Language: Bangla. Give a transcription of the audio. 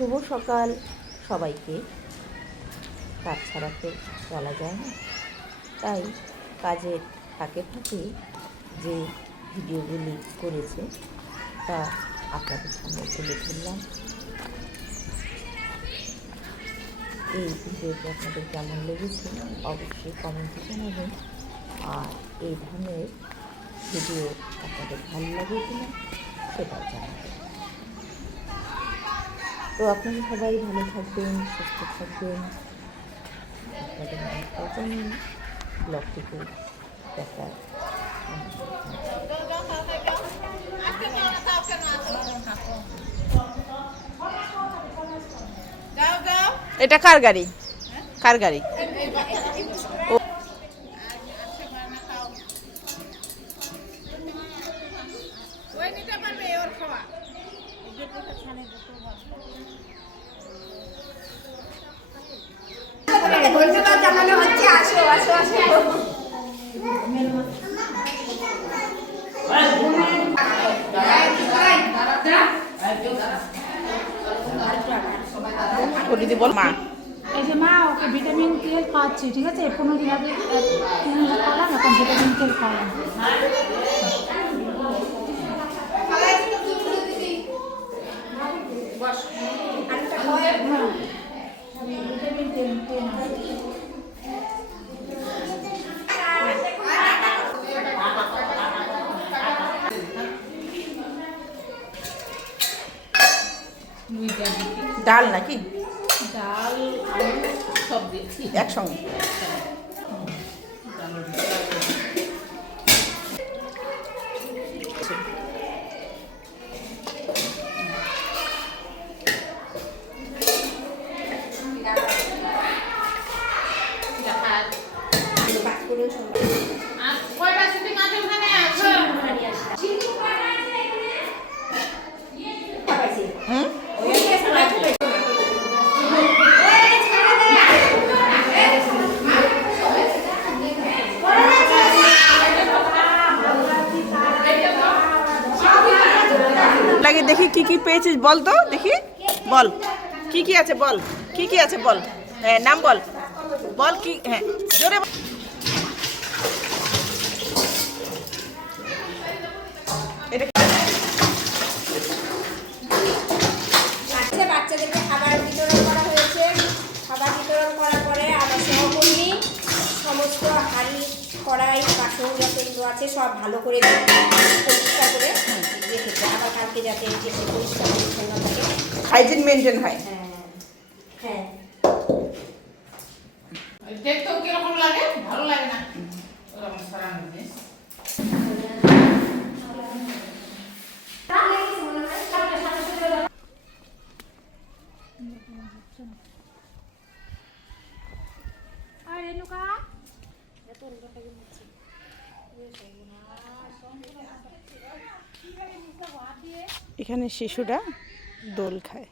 শুভ সকাল সবাইকে। কাজ ছাড়া তো চলা যায় না, তাই কাজের ফাঁকে ফাঁকে যে ভিডিওগুলি করেছে তা আপনাদের সামনে তুলে ধরলাম। এই ভিডিওটি আপনাদের কেমন লেগেছে অবশ্যই কমেন্টে জানাবেন। আর এই ধরনের ভিডিও আপনাদের ভালো লাগে কিনা সেটাও জানাবেন। তো আপনারা সবাই ভালো থাকবেন, সুস্থ থাকবেন। আপনাদের প্রথম ব্লগটিকে দেখার এটা কার গাড়ি? কার গাড়ি? বল মা, এই যে মা ওকে ভিটামিন তেল খাওয়াচ্ছি, ঠিক আছে? 15 দিন আগে খাওয়ালাম, এখন ভিটামিন তেল খাওয়ালাম। ভিটামিন তেল ডাল নাকি? ডাল আলু সব দিচ্ছি একসঙ্গে। লাগে দেখি কি কি পেয়েছিস, বল তো দেখি, বল কি কি আছে, বল কি কি আছে, বল। হ্যাঁ, নাম বল, বল কি। হ্যাঁ, জোরে বল। বাচ্চাদেরকে খাবার বিতরণ করা হয়েছে। খাবার বিতরণ করার পরে আমার সহকর্মী সমস্ত হাঁড়ি কড়াই বাসন যত আছে সব ভালো করে পরিষ্কার করে রেখেছে, আবার কালকে যাতে পরিষ্কার পরিচ্ছন্ন থাকে, হাইজিন মেনটেন হয়। হ্যাঁ। দেখতেও কিরকম লাগে, ভালো লাগে না ওরকম সরানো জিনিস। এখানে শিশুরা দোল খায়।